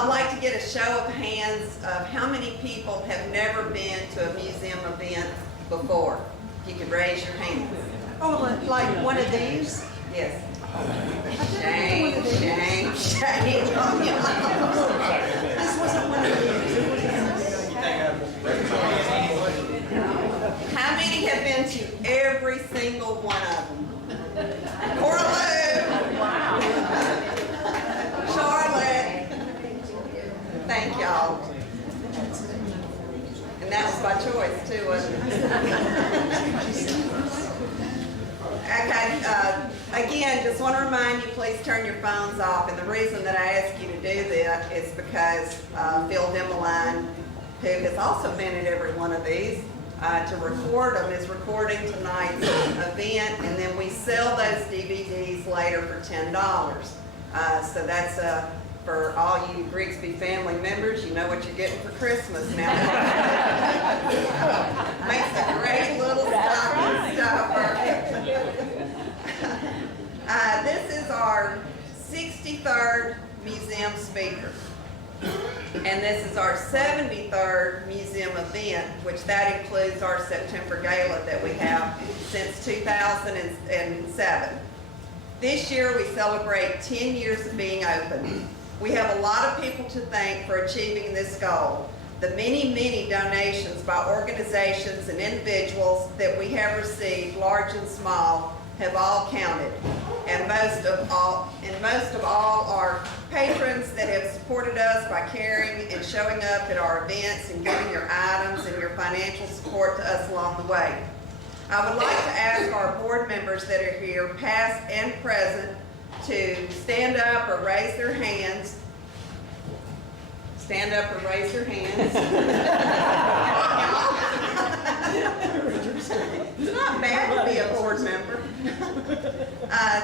I'd like to get a show of hands of how many people have never been to a museum event before. If you could raise your hand. Oh, like one of these? Yes. Shame, shame, shame. This wasn't one of these. It wasn't. How many have been to every single one of them? Coraloo. Wow. Charlotte. Thank y'all. And that was by choice too, wasn't it? Okay, again, just want to remind you, please turn your phones off. And the reason that I ask you to do that is because Phil Dimmeline, who has also been at every one of these, to record them, is recording tonight's event, and then we sell those DVDs later for $10. So that's for all you Grigsby family members. You know what you're getting for Christmas now. Makes a great little stocking stuffer. This is our 63rd museum speaker. And this is our 73rd museum event, which that includes our September Gala that we have since 2007. This year we celebrate 10 years of being open. We have a lot of people to thank for achieving this goal. The many, many donations by organizations and individuals that we have received, large and small, have all counted. And most of all are patrons that have supported us by caring and showing up at our events and giving your items and your financial support to us along the way. I would like to ask our board members that are here, past and present, to stand up or raise their hands. Stand up or raise your hands. It's not bad to be a board member.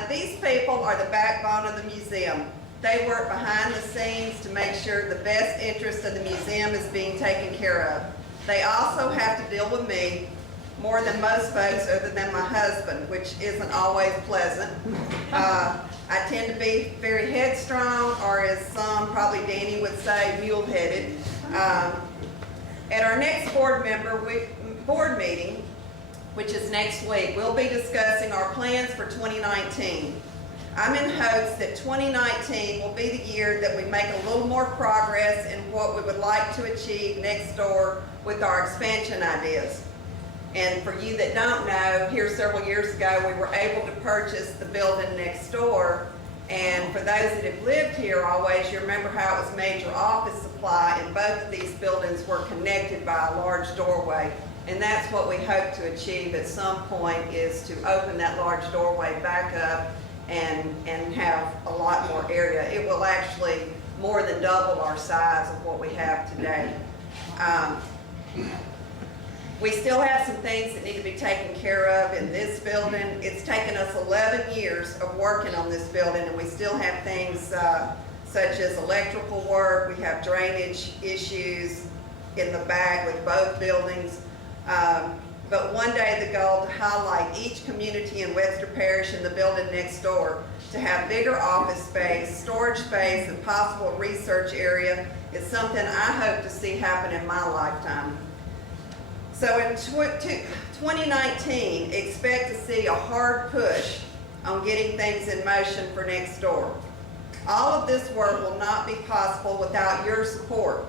These people are the backbone of the museum. They work behind the scenes to make sure the best interest of the museum is being taken care of. They also have to deal with me more than most folks other than my husband, which isn't always pleasant. I tend to be very headstrong, or as some, probably Danny would say, mule-headed. At our next board meeting, which is next week, we'll be discussing our plans for 2019. I'm in hopes that 2019 will be the year that we make a little more progress in what we would like to achieve next door with our expansion ideas. And for you that don't know, here several years ago, we were able to purchase the building next door. And for those that have lived here always, you remember how it was major office supply, and both of these buildings were connected by a large doorway. And that's what we hope to achieve at some point, is to open that large doorway back up and have a lot more area. It will actually more than double our size of what we have today. We still have some things that need to be taken care of in this building. It's taken us 11 years of working on this building, and we still have things such as electrical work. We have drainage issues in the back with both buildings. But one day the goal to highlight each community in Webster Parish and the building next door, to have bigger office space, storage space, and possible research area is something I hope to see happen in my lifetime. So in 2019, expect to see a hard push on getting things in motion for next door. All of this work will not be possible without your support.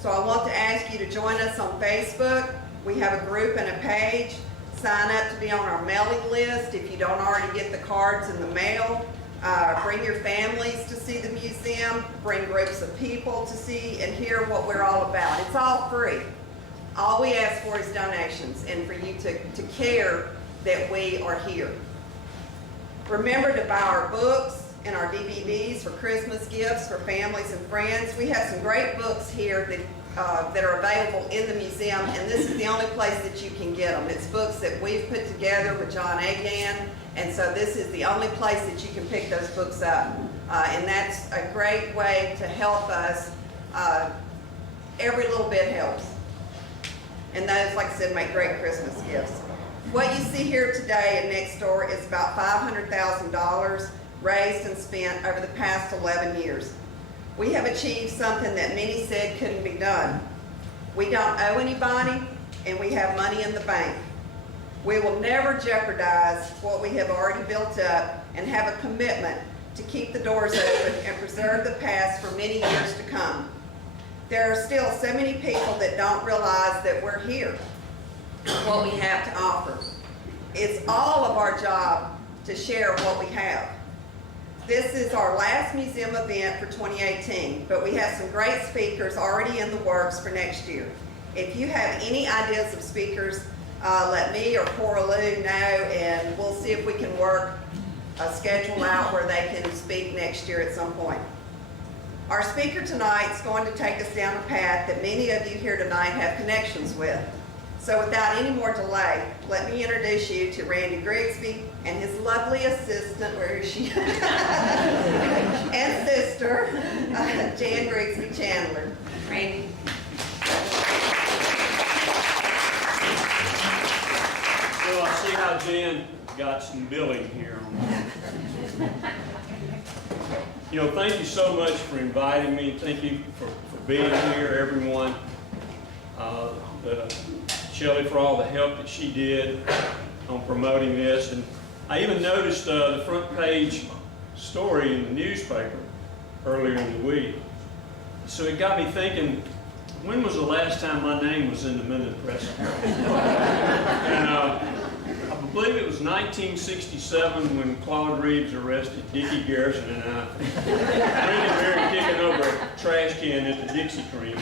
So I want to ask you to join us on Facebook. We have a group and a page. Sign up to be on our mailing list if you don't already get the cards in the mail. Bring your families to see the museum. Bring groups of people to see and hear what we're all about. It's all free. All we ask for is donations and for you to care that we are here. Remember to buy our books and our DVDs for Christmas gifts for families and friends. We have some great books here that are available in the museum, and this is the only place that you can get them. It's books that we've put together with John Again, and so this is the only place that you can pick those books up. And that's a great way to help us. Every little bit helps. And those, like I said, make great Christmas gifts. What you see here today and next door is about $500,000 raised and spent over the past 11 years. We have achieved something that many said couldn't be done. We don't owe anybody, and we have money in the bank. We will never jeopardize what we have already built up and have a commitment to keep the doors open and preserve the past for many years to come. There are still so many people that don't realize that we're here, what we have to offer. It's all of our job to share what we have. This is our last museum event for 2018, but we have some great speakers already in the works for next year. If you have any ideas of speakers, let me or Cora Lou know, and we'll see if we can work a schedule out where they can speak next year at some point. Our speaker tonight is going to take us down a path that many of you here tonight have connections with. So without any more delay, let me introduce you to Randy Grigsby and his lovely assistant, where is she? And sister, Jan Grigsby Chandler. Randy. Well, I see how Jan got some billing here. You know, thank you so much for inviting me. Thank you for being here, everyone. Shelley for all the help that she did on promoting this. And I even noticed the front page story in the newspaper earlier in the week. So it got me thinking, when was the last time my name was in the Minden Press? And I believe it was 1967 when Claude Reeves arrested Dickie Garrison and I. Randy Barrett kicking over a trash can at the Dixie Cream.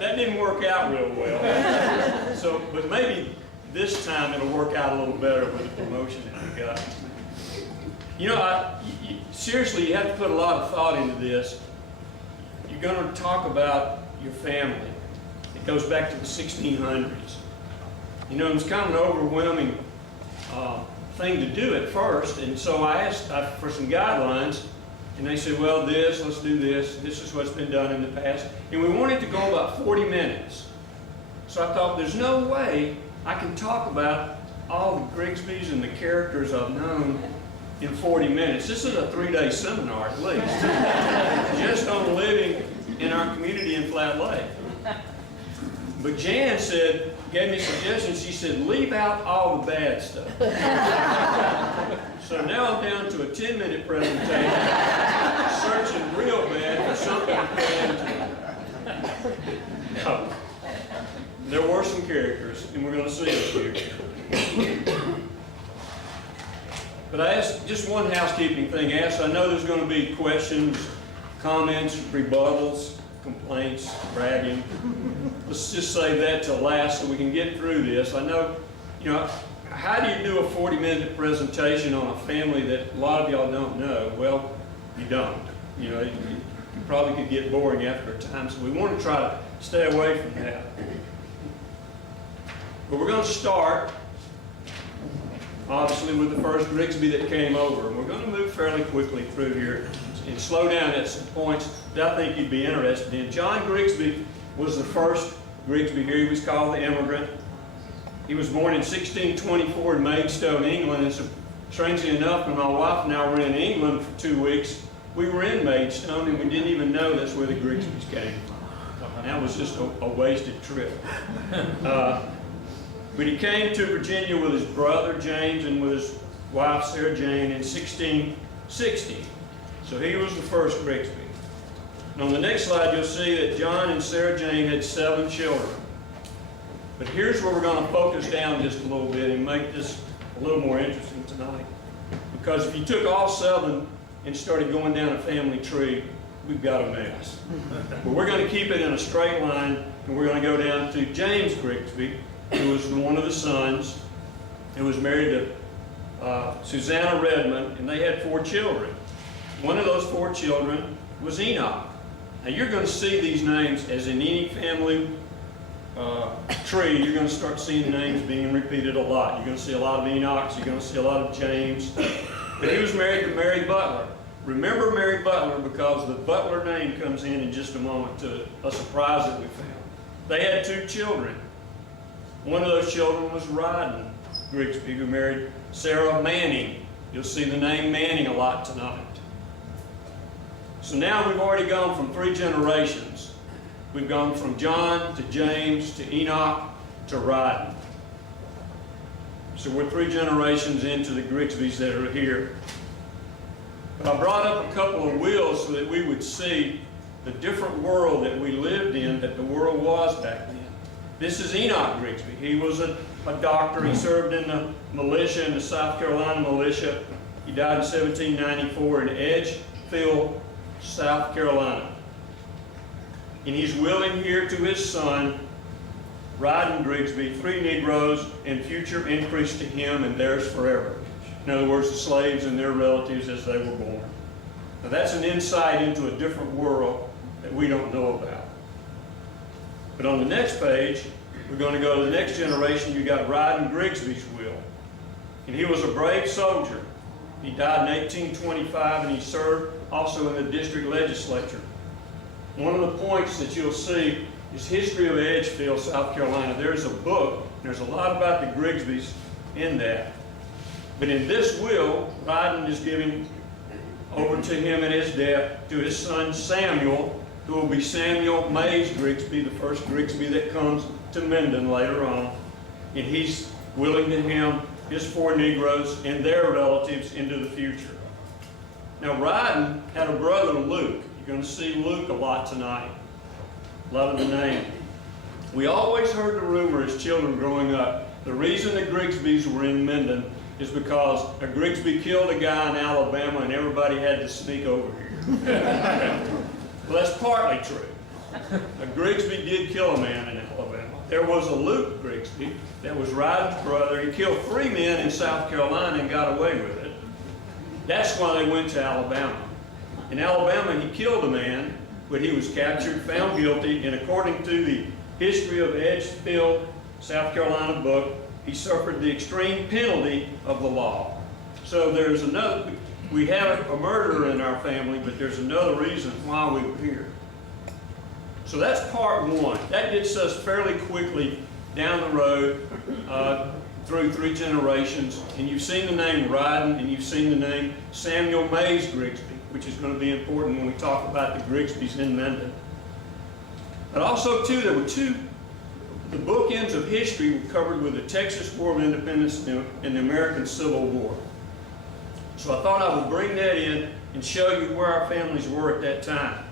That didn't work out real well. So, but maybe this time it'll work out a little better with the promotion that we got. You know, seriously, you have to put a lot of thought into this. You're going to talk about your family. It goes back to the 1600s. You know, it was kind of an overwhelming thing to do at first, and so I asked for some guidelines, and they said, well, let's do this is what's been done in the past, and we wanted to go about 40 minutes. So I thought, there's no way I can talk about all the Grigsbys and the characters I've known in 40 minutes. This is a 3-day seminar at least, just on living in our community in Flat Lake. But Jan gave me suggestions. She said, leave out all the bad stuff. So now I'm down to a 10-minute presentation, searching real bad for something to put into. No. There were some characters, and we're going to see them here. But I asked just one housekeeping thing. I know there's going to be questions, comments, rebuttals, complaints, bragging. Let's just save that till last so we can get through this. I know, you know, how do you do a 40-minute presentation on a family that a lot of y'all don't know? Well, you don't. You know, you probably could get boring after a time, so we want to try to stay away from that. But we're going to start, obviously, with the first Grigsby that came over. And we're going to move fairly quickly through here and slow down at some points that I think you'd be interested in. John Grigsby was the first Grigsby here. He was called the Immigrant. He was born in 1624 in Maidstone, England. And so, strangely enough, when my wife and I were in England for 2 weeks, we were in Maidstone, and we didn't even know that's where the Grigsbys came from. And that was just a wasted trip. But he came to Virginia with his brother James and with his wife Sarah Jane in 1660. So he was the first Grigsby. And on the next slide, you'll see that John and Sarah Jane had 7 children. But here's where we're going to focus down just a little bit and make this a little more interesting tonight. Because if you took all 7 and started going down a family tree, we've got a mess. But we're going to keep it in a straight line, and we're going to go down to James Grigsby, who was one of the sons, who was married to Susanna Redmond, and they had 4 children. One of those 4 children was Enoch. Now you're going to see these names as in any family tree, you're going to start seeing names being repeated a lot. You're going to see a lot of Enochs, you're going to see a lot of James. But he was married to Mary Butler. Remember Mary Butler because the Butler name comes in just a moment to a surprise that we found. They had 2 children. One of those children was Ryden Grigsby, who married Sarah Manning. You'll see the name Manning a lot tonight. So now we've already gone from 3 generations. We've gone from John to James to Enoch to Ryden. So we're 3 generations into the Grigsbys that are here. But I brought up a couple of wheels so that we would see the different world that we lived in, that the world was back then. This is Enoch Grigsby. He was a doctor. He served in the militia, in the South Carolina militia. He died in 1794 in Edgefield, South Carolina. And he's willing here to his son, Ryden Grigsby, 3 Negroes, and future increase to him and theirs forever. In other words, the slaves and their relatives as they were born. Now that's an insight into a different world that we don't know about. But on the next page, we're going to go to the next generation. You got Ryden Grigsby's will. And he was a brave soldier. He died in 1825, and he served also in the district legislature. One of the points that you'll see is History of Edgefield, South Carolina. There's a book. There's a lot about the Grigsbys in that. But in this will, Ryden is giving over to him at his death to his son Samuel, who will be Samuel May Grigsby, the first Grigsby that comes to Minden later on. And he's willing to him his 4 Negroes and their relatives into the future. Now Ryden had a brother, Luke. You're going to see Luke a lot tonight. A lot of the name. We always heard the rumor as children growing up, the reason the Grigsbys were in Minden is because a Grigsby killed a guy in Alabama and everybody had to sneak over here. Well, that's partly true. A Grigsby did kill a man in Alabama. There was a Luke Grigsby that was Ryden's brother. He killed 3 men in South Carolina and got away with it. That's why they went to Alabama. In Alabama, he killed a man, but he was captured, found guilty, and according to the History of Edgefield, South Carolina book, he suffered the extreme penalty of the law. So there's another, we have a murderer in our family, but there's another reason why we were here. So that's part 1. That gets us fairly quickly down the road through 3 generations. And you've seen the name Ryden, and you've seen the name Samuel May Grigsby, which is going to be important when we talk about the Grigsbys in Minden. But also, too, there were 2, the bookends of history were covered with the Texas War of Independence and the American Civil War. So I thought I would bring that in and show you where our families were at that time.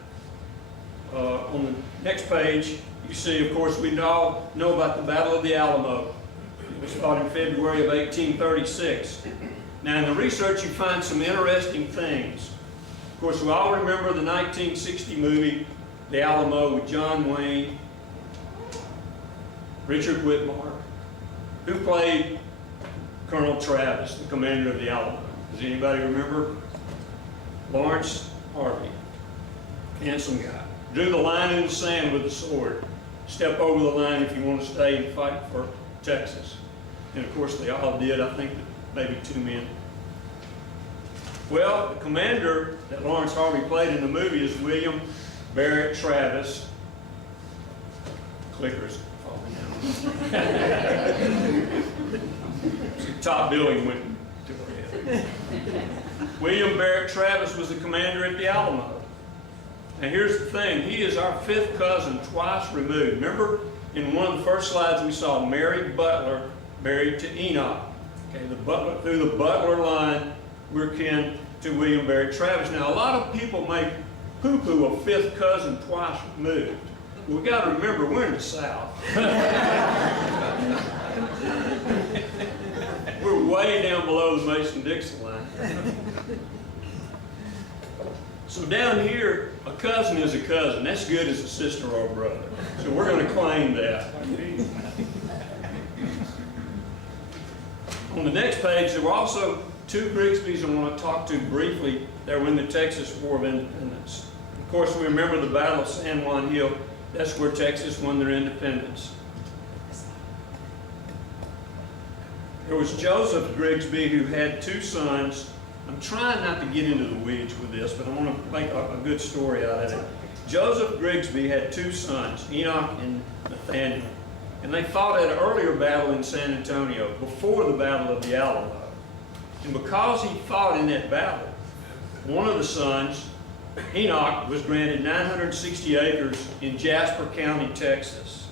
On the next page, you see, of course, we all know about the Battle of the Alamo. It was fought in February of 1836. Now, in the research, you find some interesting things. Of course, we all remember the 1960 movie, The Alamo, with John Wayne, Richard Whitmore. Who played Colonel Travis, the commander of the Alamo? Does anybody remember? Lawrence Harvey, handsome guy. Drew the line in the sand with a sword. Step over the line if you want to stay and fight for Texas. And of course they all did, I think maybe 2 men. Well, the commander that Lawrence Harvey played in the movie is William Barrett Travis. Clickers falling down. Top billing went to her head. William Barrett Travis was the commander at the Alamo. Now here's the thing, he is our 5th cousin, twice removed. Remember, in one of the first slides we saw Mary Butler married to Enoch. Okay, through the Butler line, we're kin to William Barrett Travis. Now a lot of people may poo-poo a 5th cousin twice removed. We got to remember, we're in the South. We're way down below the Mason-Dixon line. So down here, a cousin is a cousin. That's good as a sister or a brother. So we're going to claim that. On the next page, there were also 2 Grigsbys I want to talk to briefly that were in the Texas War of Independence. Of course, we remember the Battle of San Juan Hill. That's where Texas won their independence. There was Joseph Grigsby, who had 2 sons. I'm trying not to get into the weeds with this, but I want to make a good story out of it. Joseph Grigsby had 2 sons, Enoch and Nathaniel. And they fought at an earlier battle in San Antonio, before the Battle of the Alamo. And because he fought in that battle, one of the sons Enoch was granted 960 acres in Jasper County, Texas.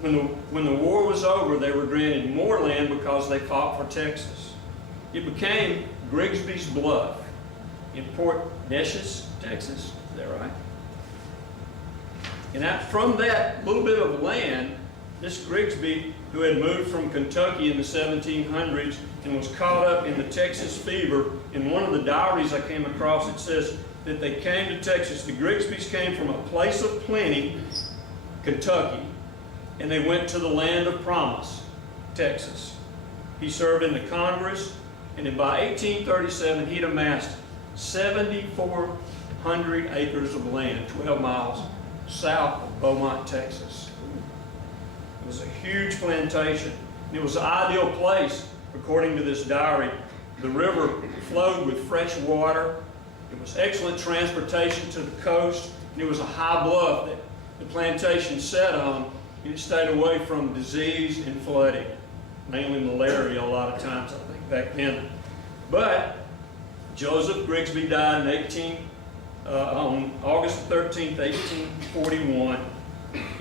When the war was over, they were granted more land because they fought for Texas. It became Grigsby's Bluff in Port Neches, Texas. Is that right? And from that little bit of land, this Grigsby, who had moved from Kentucky in the 1700s and was caught up in the Texas fever, in one of the diaries I came across, it says that they came to Texas. The Grigsbys came from a place of plenty, Kentucky, and they went to the land of promise, Texas. He served in the Congress, and then by 1837, he'd amassed 7,400 acres of land, 12 miles south of Beaumont, Texas. It was a huge plantation. It was an ideal place, according to this diary. The river flowed with fresh water. It was excellent transportation to the coast, and it was a high bluff that the plantation sat on, and it stayed away from disease and flooding, mainly malaria a lot of times, I think, back then. But Joseph Grigsby died on August 13th, 1841,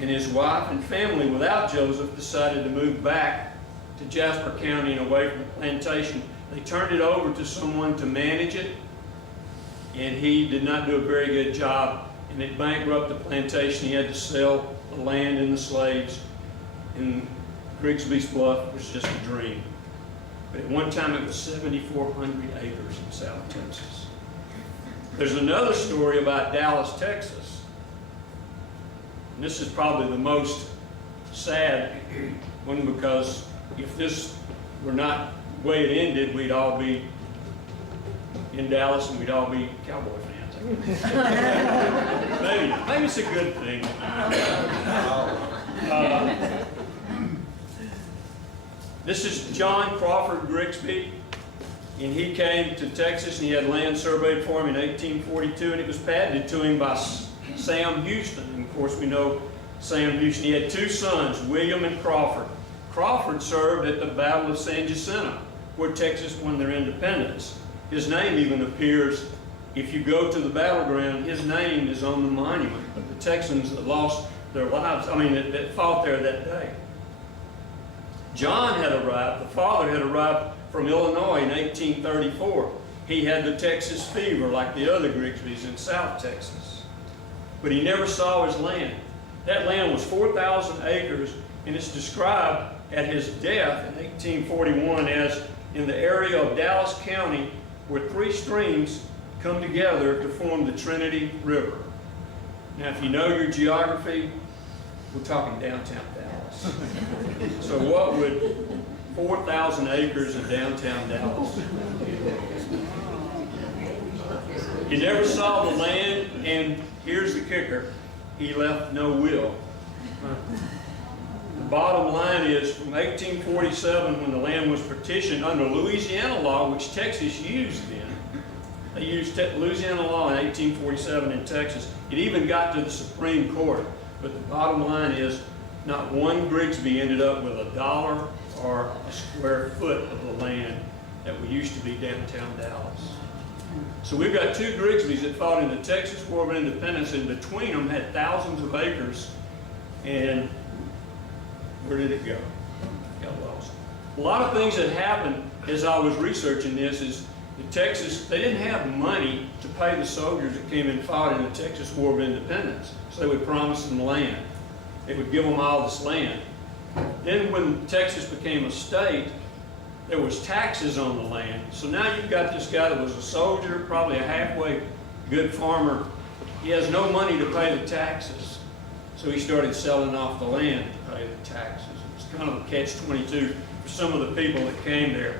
and his wife and family, without Joseph, decided to move back to Jasper County and away from the plantation. They turned it over to someone to manage it, and he did not do a very good job, and it bankrupted the plantation. He had to sell the land and the slaves, and Grigsby's Bluff was just a dream. But at one time it was 7,400 acres in South Texas. There's another story about Dallas, Texas. And this is probably the most sad one, because if this were not the way it ended, we'd all be in Dallas and we'd all be Cowboy fans. Maybe it's a good thing. This is John Crawford Grigsby, and he came to Texas and he had land surveyed for him in 1842, and it was patented to him by Sam Houston. And of course we know Sam Houston. He had two sons, William and Crawford. Crawford served at the Battle of San Jacinto, where Texas won their independence. His name even appears, if you go to the battleground, his name is on the monument of the Texans that lost their lives, that fought there that day. John had arrived, the father had arrived from Illinois in 1834. He had the Texas fever like the other Grigsbys in South Texas. But he never saw his land. That land was 4,000 acres, and it's described at his death in 1841 as in the area of Dallas County where three streams come together to form the Trinity River. Now, if you know your geography, we're talking downtown Dallas. So what would 4,000 acres in downtown Dallas? He never saw the land, and here's the kicker, he left no will. The bottom line is, from 1847, when the land was partitioned under Louisiana law, which Texas used then, they used Louisiana law in 1847 in Texas. It even got to the Supreme Court. But the bottom line is, not one Grigsby ended up with $1 or a square foot of the land that used to be downtown Dallas. So we've got two Grigsbys that fought in the Texas War of Independence, and between them had thousands of acres. And where did it go? Got lost. A lot of things that happened as I was researching this is in Texas, they didn't have money to pay the soldiers that came and fought in the Texas War of Independence. So they would promise them land. They would give them all this land. Then when Texas became a state, there was taxes on the land. So now you've got this guy that was a soldier, probably a halfway good farmer. He has no money to pay the taxes. So he started selling off the land to pay the taxes. It's kind of a catch-22 for some of the people that came there.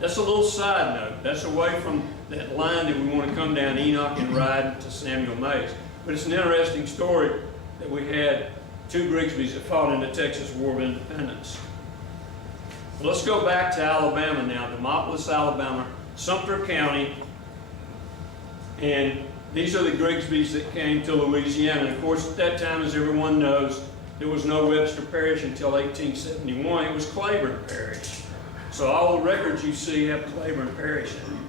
That's a little side note. That's away from that line that we want to come down Enoch and ride to Samuel Mays. But it's an interesting story that we had two Grigsbys that fought in the Texas War of Independence. Well, let's go back to Alabama now, Demopolis, Alabama, Sumter County. And these are the Grigsbys that came to Louisiana. And of course, at that time, as everyone knows, there was no Webster Parish until 1871. It was Claiborne Parish. So all the records you see have Claiborne Parish in them.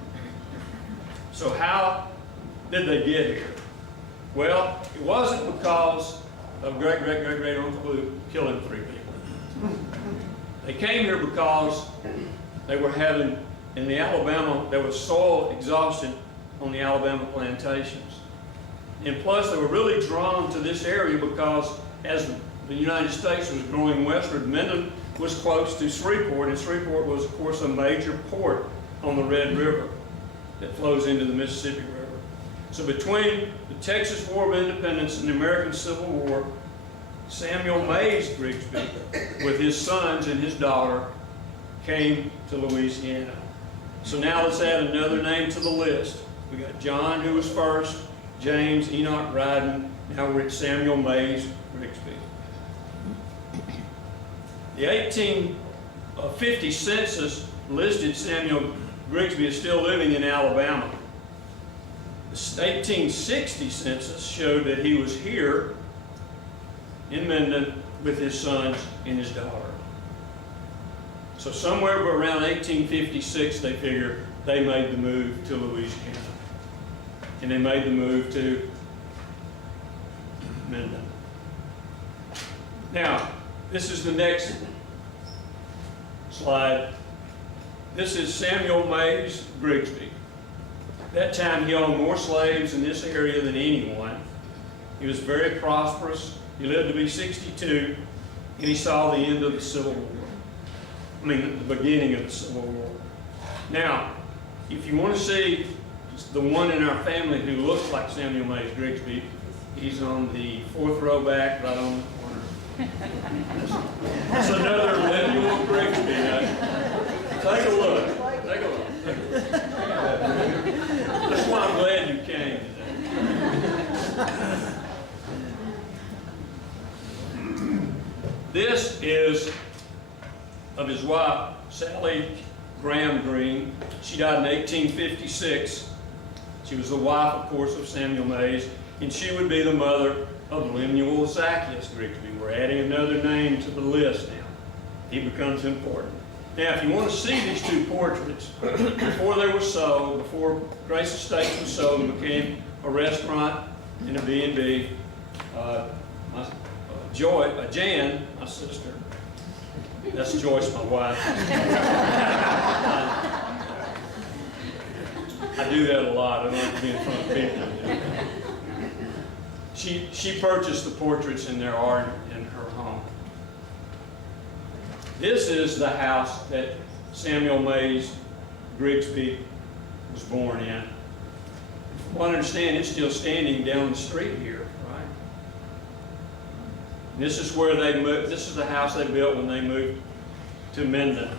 So how did they get here? Well, it wasn't because of great Uncle Luke killing 3 people. They came here because they were having, in the Alabama, there was soil exhaustion on the Alabama plantations. And plus, they were really drawn to this area because as the United States was growing westward, Minden was close to Shreveport, and Shreveport was, of course, a major port on the Red River that flows into the Mississippi River. So between the Texas War of Independence and the American Civil War, Samuel May Grigsby, with his sons and his daughter, came to Louisiana. So now let's add another name to the list. We got John, who was first, James, Enoch, Dryden. Now we're at Samuel May Grigsby. The 1850 census listed Samuel Grigsby as still living in Alabama. The 1860 census showed that he was here in Minden with his sons and his daughter. So somewhere around 1856, they figure they made the move to Louisiana. And they made the move to Minden. Now, this is the next slide. This is Samuel May Grigsby. At that time, he owned more slaves in this area than anyone. He was very prosperous. He lived to be 62, and he saw the end of the Civil War. I mean, the beginning of the Civil War. Now, if you want to see the one in our family who looks like Samuel May Grigsby, he's on the 4th row back, right on the corner. That's another Lemuel Grigsby. Take a look. Take a look. That's why I'm glad you came today. This is of his wife, Sally Graham Green. She died in 1856. She was the wife, of course, of Samuel Mays, and she would be the mother of Lemuel Zacchaeus Grigsby. We're adding another name to the list now. He becomes important. Now, if you want to see these two portraits, before they were sold, before Grace Estates was sold and became a restaurant and a B&B, Jan, my sister, that's Joyce, my wife. I do that a lot. I don't have to be in front of people. She purchased the portraits and their art in her home. This is the house that Samuel May Grigsby was born in. From what I understand, it's still standing down the street here, right? And this is where they moved. This is the house they built when they moved to Minden.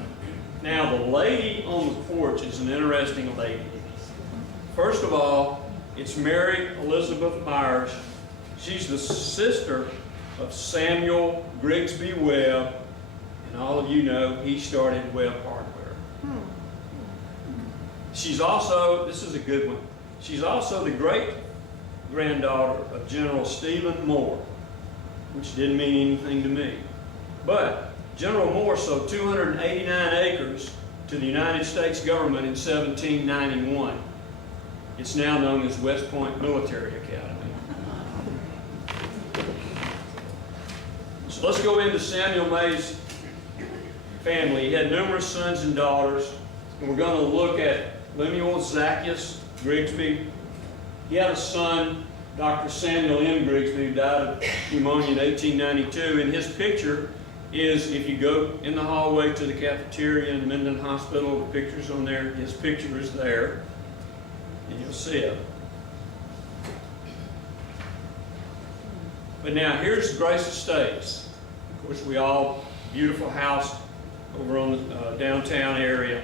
Now, the lady on the porch is an interesting lady. First of all, it's Mary Elizabeth Myers. She's the sister of Samuel Grigsby Webb, and all of you know he started Webb Hardware. She's also, this is a good one, she's also the great-granddaughter of General Stephen Moore, which didn't mean anything to me. But General Moore sold 289 acres to the United States government in 1791. It's now known as West Point Military Academy. So let's go into Samuel May's family. He had numerous sons and daughters, and we're going to look at Lemuel Zacchaeus Grigsby. He had a son, Dr. Samuel M. Grigsby, who died of pneumonia in 1892, and his picture is, if you go in the hallway to the cafeteria in Minden Hospital, the picture's on there, his picture is there, and you'll see it. But now, here's Grace Estates. Of course, beautiful house over on the downtown area.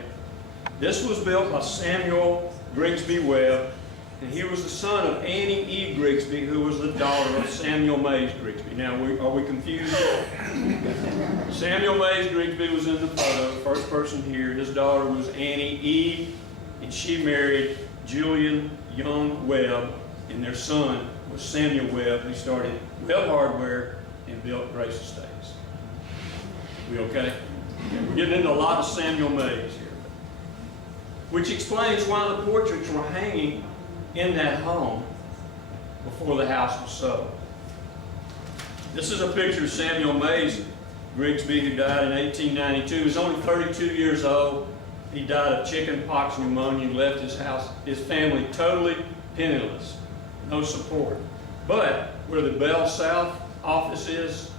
This was built by Samuel Grigsby Webb, and he was the son of Annie E. Grigsby, who was the daughter of Samuel May Grigsby. Now, are we confused? Samuel May Grigsby was in the photo, first person here. His daughter was Annie E., and she married Julian Young Webb, and their son was Samuel Webb, who started Webb Hardware and built Grace Estates. We okay? We're getting into a lot of Samuel Mays here. which explains why the portraits were hanging in that home before the house was sold. This is a picture of Samuel May Grigsby, who died in 1892. He was only 32 years old. He died of chicken pox pneumonia and left his house, his family totally penniless, no support. But where the Bell South office is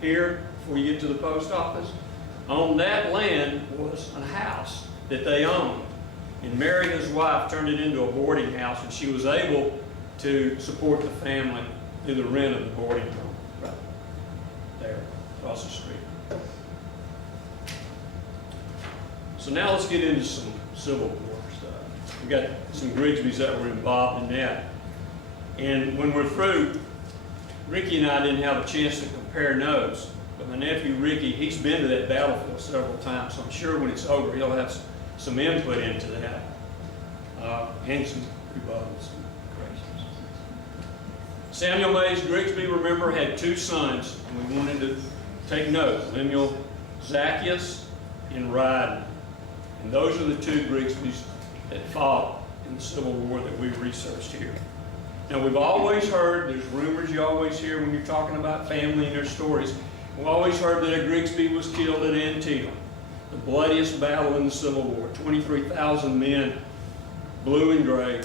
here, before you get to the post office, on that land was a house that they owned. And Mary, his wife, turned it into a boarding house, and she was able to support the family through the rent of the boarding home right there across the street. So now let's get into some Civil War stuff. We've got some Grigsbys that were involved in that. And when we're through, Ricky and I didn't have a chance to compare notes, but my nephew Ricky, he's been to that battlefield several times, so I'm sure when it's over he'll have some input into that, and some rebuttals. Samuel May Grigsby, remember, had two sons, and we wanted to take note. Lemuel Zacchaeus and Ryden. And those are the two Grigsbys that fought in the Civil War that we researched here. Now, we've always heard, there's rumors you always hear when you're talking about family and their stories. We've always heard that a Grigsby was killed at Antietam, the bloodiest battle in the Civil War. 23,000 men, blue and gray,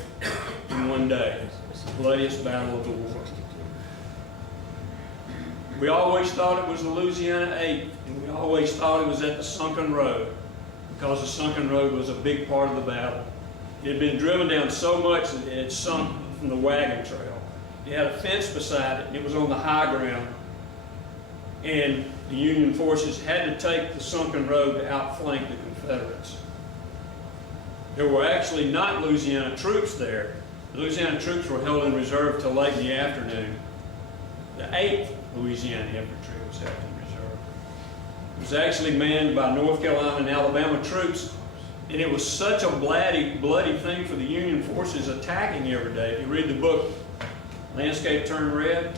in one day. It's the bloodiest battle of the war. We always thought it was the Louisiana 8th, and we always thought it was at the Sunken Road, because the Sunken Road was a big part of the battle. It had been driven down so much that it had sunk from the wagon trail. It had a fence beside it, and it was on the high ground. And the Union forces had to take the Sunken Road to outflank the Confederates. There were actually not Louisiana troops there. The Louisiana troops were held in reserve till late in the afternoon. The 8th Louisiana Infantry was held in reserve. It was actually manned by North Carolina and Alabama troops, and it was such a bloody thing for the Union forces attacking every day. If you read the book, Landscape Turned Red,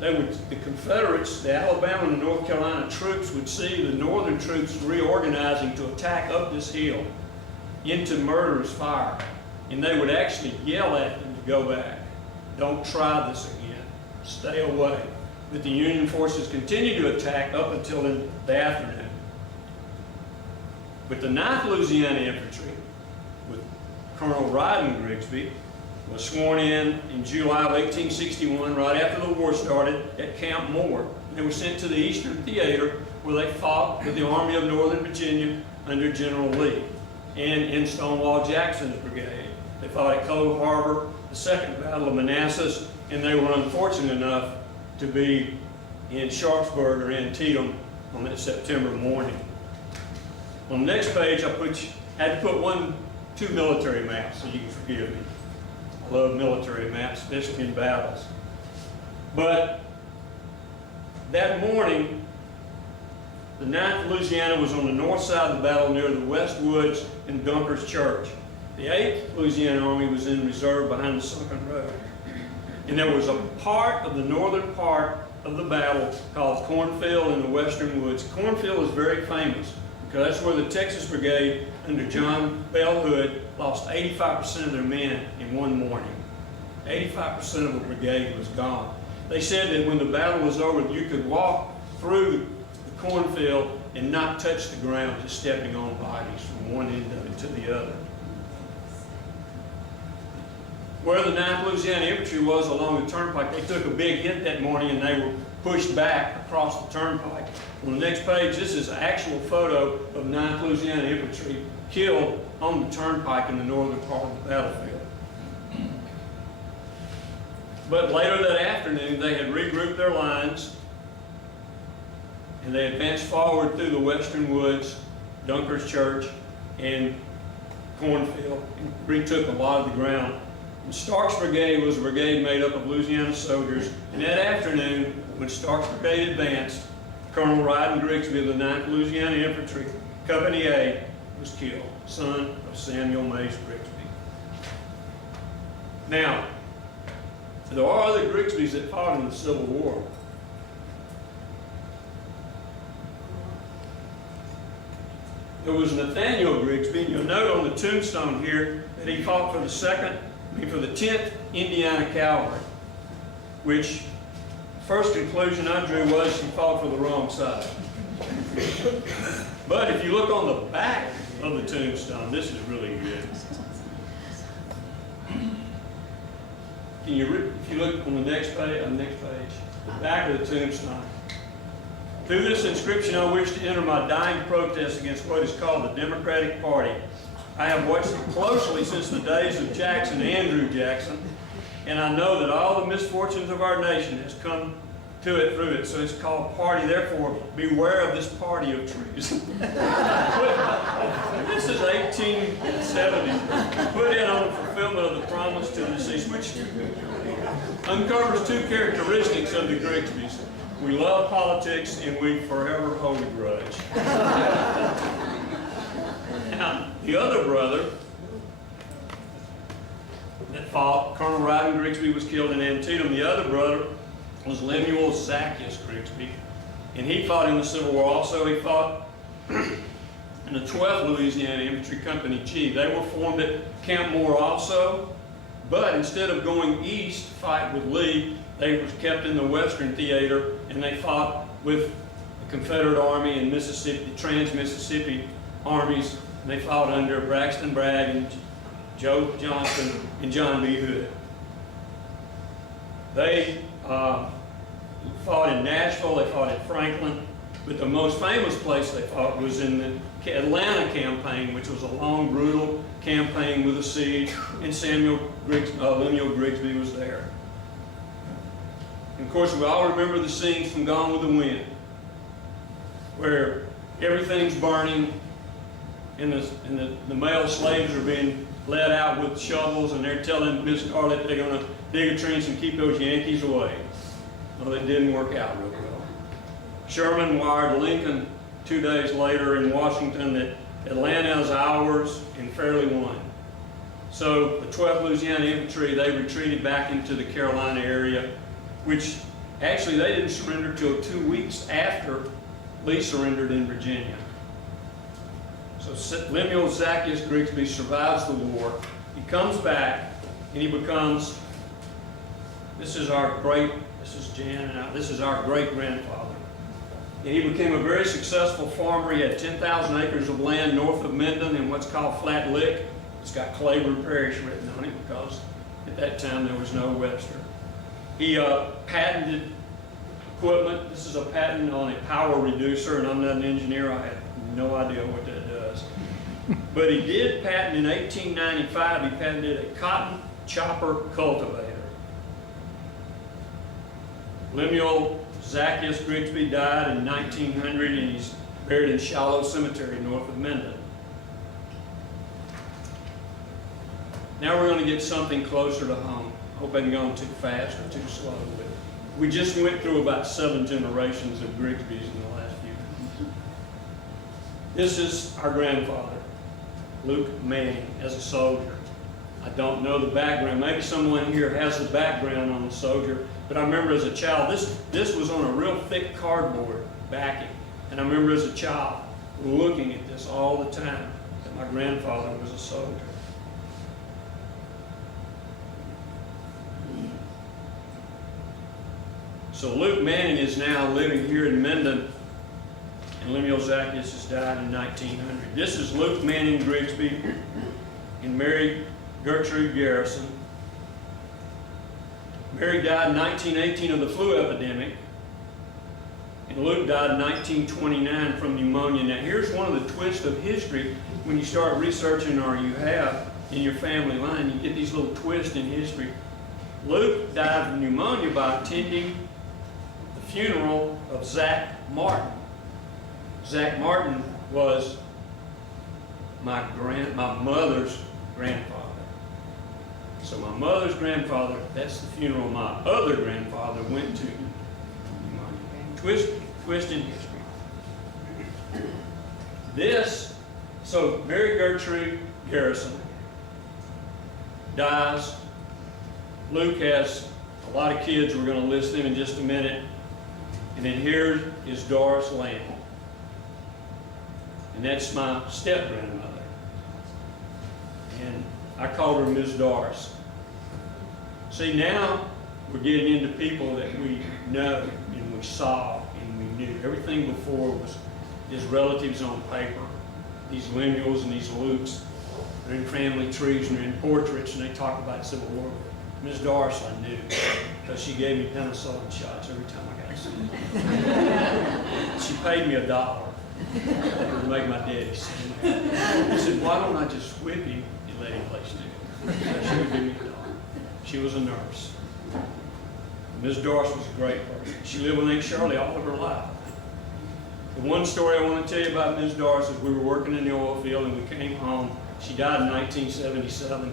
the Confederates, the Alabama and the North Carolina troops would see the Northern troops reorganizing to attack up this hill into murderous fire. And they would actually yell at them to go back. Don't try this again. Stay away. But the Union forces continued to attack up until the afternoon. But the 9th Louisiana Infantry, with Colonel Ryden Grigsby, was sworn in July of 1861, right after the war started, at Camp Moore. They were sent to the Eastern Theater, where they fought with the Army of Northern Virginia under General Lee, and in Stonewall Jackson's brigade. They fought at Cold Harbor, the Second Battle of Manassas, and they were unfortunate enough to be in Sharpsburg or Antietam on that September morning. On the next page, I had to put two military maps, so you can forgive me. I love military maps, especially in battles. But that morning, the 9th Louisiana was on the north side of the battle near the West Woods and Dunkers Church. The 8th Louisiana Army was in reserve behind the Sunken Road. And there was a part of the northern part of the battle called Cornfield in the Western Woods. Cornfield is very famous because that's where the Texas Brigade under John Bell Hood lost 85% of their men in one morning. 85% of the brigade was gone. They said that when the battle was over, you could walk through the cornfield and not touch the ground, just stepping on bodies from one end of it to the other. Where the 9th Louisiana Infantry was along the turnpike, they took a big hit that morning and they were pushed back across the turnpike. On the next page, this is an actual photo of 9th Louisiana Infantry killed on the turnpike in the northern part of the battlefield. But later that afternoon, they had regrouped their lines and they advanced forward through the Western Woods, Dunkers Church, and Cornfield, and retook a lot of the ground. And Stark's brigade was a brigade made up of Louisiana soldiers, and that afternoon, when Stark's brigade advanced, Colonel Ryden Grigsby of the 9th Louisiana Infantry, Company A, was killed, son of Samuel May Grigsby. Now, there are other Grigsbys that fought in the Civil War. there was Nathaniel Grigsby, and you'll note on the tombstone here that he fought for the 10th Indiana Cavalry, which first conclusion I drew was he fought for the wrong side. But if you look on the back of the tombstone, this is really good. If you look on the next page, the back of the tombstone. Through this inscription, I wish to enter my dying protest against what is called the Democratic Party. I have watched it closely since the days of Jackson, Andrew Jackson, and I know that all the misfortunes of our nation has come to it through it. So it's called party. Therefore, beware of this party of trees. This is 1870, put in on the fulfillment of the promise to the deceased, which uncovers two characteristics of the Grigsbys. We love politics and we forever hold a grudge. Now, the other brother that fought, Colonel Rowden Grigsby, was killed in Antietam. The other brother was Lemuel Zacchaeus Grigsby, and he fought in the Civil War also. He fought in the 12th Louisiana Infantry Company G. They were formed at Camp Moore also, but instead of going east to fight with Lee, they were kept in the Western Theater, and they fought with the Confederate Army and Mississippi, the Trans-Mississippi armies, and they fought under Braxton Bragg and Joe Johnston and John B. Hood. They fought in Nashville, they fought in Franklin, but the most famous place they fought was in the Atlanta campaign, which was a long, brutal campaign with a siege, and Lemuel Grigsby was there. And of course, we all remember the scenes from Gone with the Wind, where everything's burning, and the male slaves are being led out with shovels, and they're telling Miss Scarlett they're going to dig a trench and keep those Yankees away. Well, it didn't work out real well. Sherman wired Lincoln 2 days later in Washington that Atlanta is ours, and fairly won. So the 12th Louisiana Infantry, they retreated back into the Carolina area, which actually they didn't surrender till 2 weeks after Lee surrendered in Virginia. So Lemuel Zacchaeus Grigsby survives the war. He comes back and he becomes, this is our great-grandfather. And he became a very successful farmer. He had 10,000 acres of land north of Minden in what's called Flat Lick. It's got Webster Parish written on it because at that time there was no Webster. He patented equipment. This is a patent on a power reducer, and I'm not an engineer. I have no idea what that does. But he did patent in 1895, he patented a cotton chopper cultivator. Lemuel Zacchaeus Grigsby died in 1900, and he's buried in Shallow Cemetery north of Minden. Now we're going to get something closer to home. I hope I haven't gone too fast or too slow with it. We just went through about 7 generations of Grigsbys in the last few years. This is our grandfather, Luke Manning, as a soldier. I don't know the background. Maybe someone here has the background on the soldier, but I remember as a child, this was on a real thick cardboard backing. And I remember as a child looking at this all the time, that my grandfather was a soldier. So Luke Manning is now living here in Minden, and Lemuel Zacchaeus has died in 1900. This is Luke Manning Grigsby and Mary Gertrude Garrison. Mary died in 1918 of the flu epidemic, and Luke died in 1929 from pneumonia. Now here's one of the twists of history when you start researching, or you have in your family line, you get these little twists in history. Luke died of pneumonia by attending the funeral of Zach Martin. Zach Martin was my mother's grandfather. So my mother's grandfather, that's the funeral my other grandfather went to. Twist in history. So Mary Gertrude Garrison dies. Luke has a lot of kids. We're going to list them in just a minute. And then here is Doris Lamb. and that's my step-grandmother. And I called her Miss Doris. See, now we're getting into people that we know and we saw and we knew. Everything before was his relatives on paper, these Lemuels and these Lukes. They're in family trees and they're in portraits and they talk about Civil War. Miss Doris I knew because she gave me penicillin shots every time I got sick. She paid me $1 to make my daddy sick. He said, why don't I just whip him and let him play stupid? She would give me $1. She was a nurse. Miss Doris was a great person. She lived with Aunt Shirley all of her life. The one story I want to tell you about Miss Doris is we were working in the oil field and we came home. She died in 1977.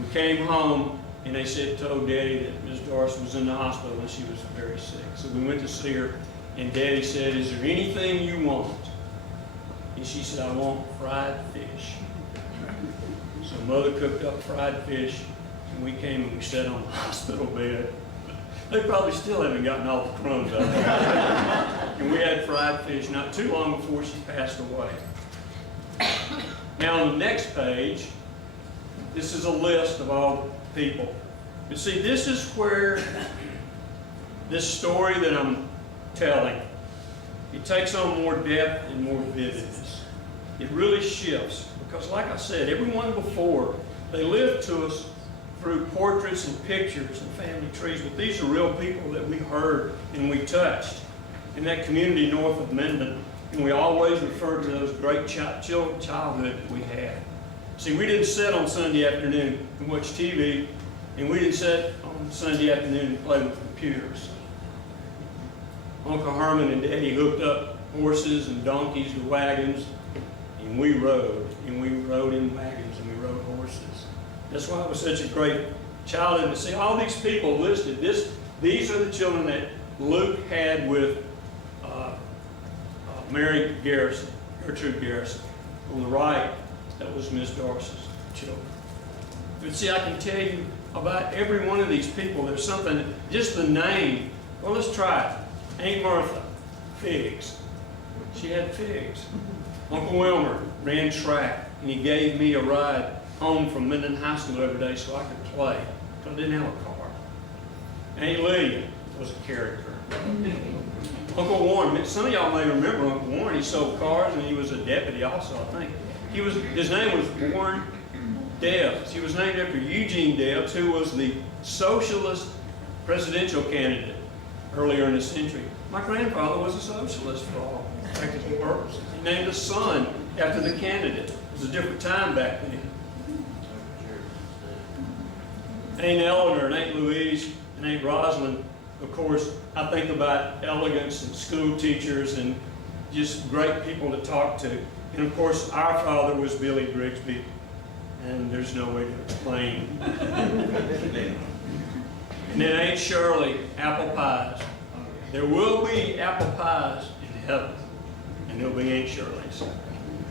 We came home and they told Daddy that Miss Doris was in the hospital and she was very sick. So we went to see her and Daddy said, is there anything you want? And she said, I want fried fish. So Mother cooked up fried fish and we came and we sat on the hospital bed. They probably still haven't gotten all the crumbs out of it. And we had fried fish not too long before she passed away. Now on the next page, this is a list of all the people. You see, this is where this story that I'm telling, it takes on more depth and more vividness. It really shifts because like I said, everyone before, they lived to us through portraits and pictures and family trees, but these are real people that we heard and we touched in that community north of Minden, and we always referred to those great childhood that we had. See, we didn't sit on Sunday afternoon and watch TV, and we didn't sit on Sunday afternoon and play with computers. Uncle Herman and Daddy hooked up horses and donkeys to wagons, and we rode in wagons and we rode horses. That's why it was such a great childhood to see all these people listed. These are the children that Luke had with Mary Garrison, Gertrude Garrison. On the right, that was Miss Doris's children. But see, I can tell you about every one of these people. There's something, just the name. Well, let's try it. Aunt Martha, figs. She had figs. Uncle Wilmer ran track, and he gave me a ride home from Minden High School every day so I could play, because I didn't have a car. Aunt Lydia was a character. Uncle Warren, some of y'all may remember Uncle Warren. He sold cars and he was a deputy also, I think. His name was Warren Debs. He was named after Eugene Debs, who was the socialist presidential candidate earlier in the century. My grandfather was a socialist for all practical purposes. He named his son after the candidate. It was a different time back then. Aunt Eleanor and Aunt Louise and Aunt Rosalind, of course, I think about elegance and school teachers and just great people to talk to. And of course, our father was Billy Grigsby, and there's no way to explain. And then Aunt Shirley, apple pies. There will be apple pies in heaven, and there'll be Aunt Shirley's.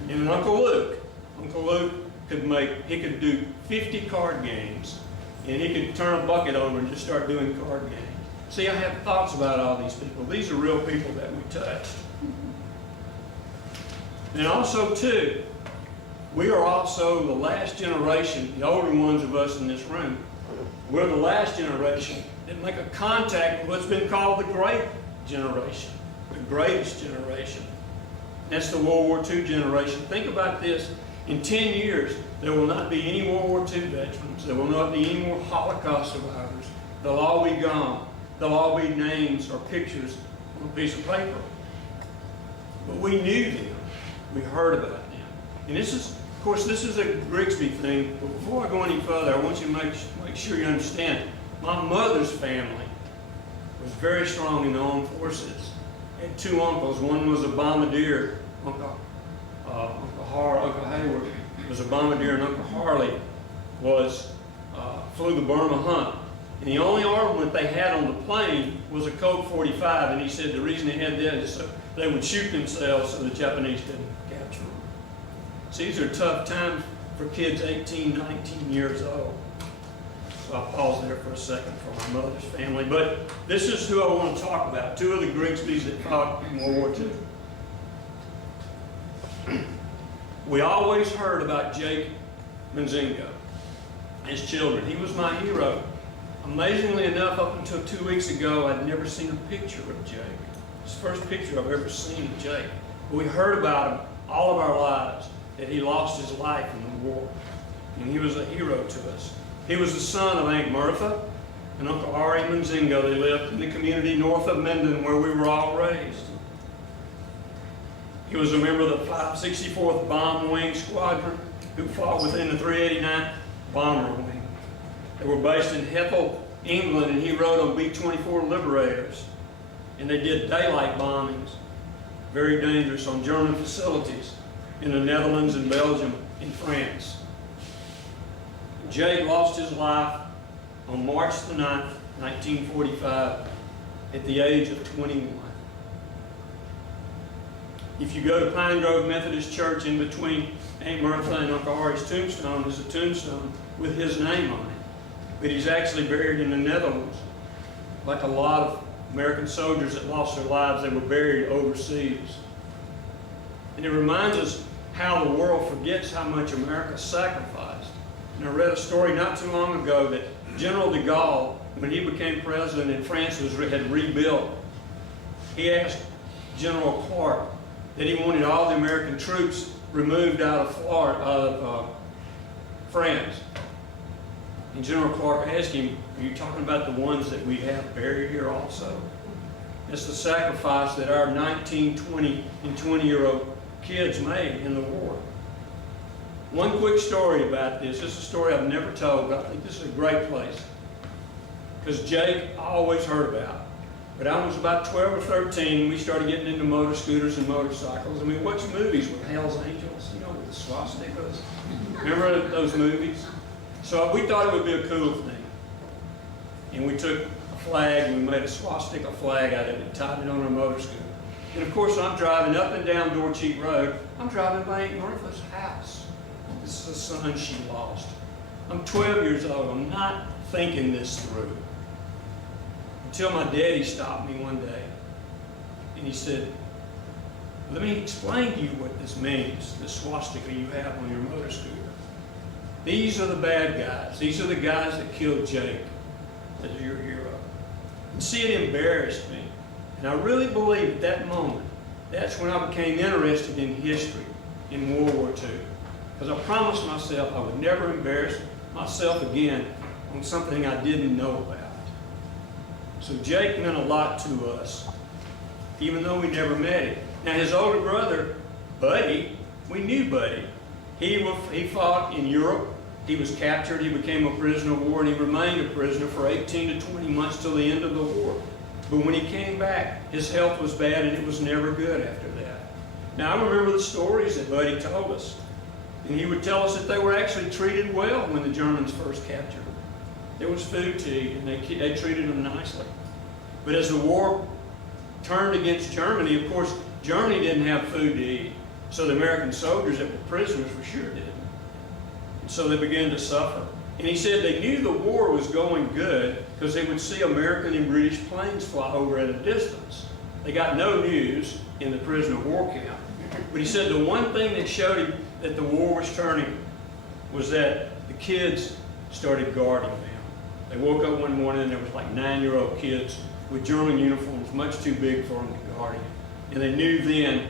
And Uncle Luke could do 50 card games, and he could turn a bucket over and just start doing card games. See, I have thoughts about all these people. These are real people that we touched. And also, too, we are also the last generation, the older ones of us in this room, we're the last generation that make a contact with what's been called the Great Generation, the greatest generation. That's the World War II generation. Think about this. In 10 years, there will not be any World War II veterans. There will not be any more Holocaust survivors. They'll all be gone. They'll all be names or pictures on a piece of paper. But we knew them. We heard about them. And this is, of course, this is a Grigsby thing. But before I go any further, I want you to make sure you understand. My mother's family was very strong in the armed forces. I had two uncles. One was a bombardier. Uncle Hayward was a bombardier, and Uncle Harley flew the Burma hunt. And the only armament they had on the plane was a Colt 45, and he said the reason they had that is so they would shoot themselves so the Japanese didn't capture them. So these are tough times for kids 18, 19 years old. So I'll pause there for a second for my mother's family. But this is who I want to talk about, two of the Grigsbys that fought in World War II. We always heard about Jake Manzingo, his children. He was my hero. Amazingly enough, up until 2 weeks ago, I'd never seen a picture of Jake. It's the first picture I've ever seen of Jake. We heard about him all of our lives, that he lost his life in the war. And he was a hero to us. He was the son of Aunt Martha and Uncle Ari Manzingo. They lived in the community north of Minden where we were all raised. He was a member of the 564th Bomb Wing Squadron who fought within the 389th Bomber Wing. They were based in Hethel, England, and he rode on B-24 Liberators. And they did daylight bombings, very dangerous, on German facilities in the Netherlands and Belgium and France. Jake lost his life on March the 9th, 1945, at the age of 21. If you go to Pine Grove Methodist Church, in between Aunt Martha and Uncle Ari's tombstone is a tombstone with his name on it. But he's actually buried in the Netherlands. Like a lot of American soldiers that lost their lives, they were buried overseas. And it reminds us how the world forgets how much America sacrificed. And I read a story not too long ago that General de Gaulle, when he became president and France had rebuilt, he asked General Clark that he wanted all the American troops removed out of France. And General Clark asked him, are you talking about the ones that we have buried here also? It's the sacrifice that our 19, 20, and 20-year-old kids made in the war. One quick story about this. This is a story I've never told, but I think this is a great place. Because Jake I always heard about. But I was about 12 or 13, we started getting into motor scooters and motorcycles, and we watched movies with Hell's Angels, you know, with the swastikas. Remember those movies? So we thought it would be a cool thing. And we took a flag and we made a swastika flag out of it and tied it on our motor scooter. And of course I'm driving up and down Dorcheat Road. I'm driving by Aunt Martha's house. This is the son she lost. I'm 12 years old. I'm not thinking this through. Until my daddy stopped me one day. And he said, let me explain to you what this means, the swastika you have on your motor scooter. These are the bad guys. These are the guys that killed Jake as your hero. And see, it embarrassed me. And I really believe at that moment, that's when I became interested in history in World War II. Because I promised myself I would never embarrass myself again on something I didn't know about. So Jake meant a lot to us, even though we never met him. Now his older brother, Buddy, we knew Buddy. He fought in Europe. He was captured. He became a prisoner of war, and he remained a prisoner for 18 to 20 months till the end of the war. But when he came back, his health was bad, and it was never good after that. Now, I remember the stories that Buddy told us. And he would tell us that they were actually treated well when the Germans first captured them. There was food to eat, and they treated them nicely. But as the war turned against Germany, of course, Germany didn't have food to eat. So the American soldiers that were prisoners for sure did. And so they began to suffer. And he said they knew the war was going good because they would see American and British planes fly over at a distance. They got no news in the prisoner of war camp. But he said the one thing that showed him that the war was turning was that the kids started guarding them. They woke up one morning and there was like 9-year-old kids with German uniforms much too big for them to guard him. And they knew then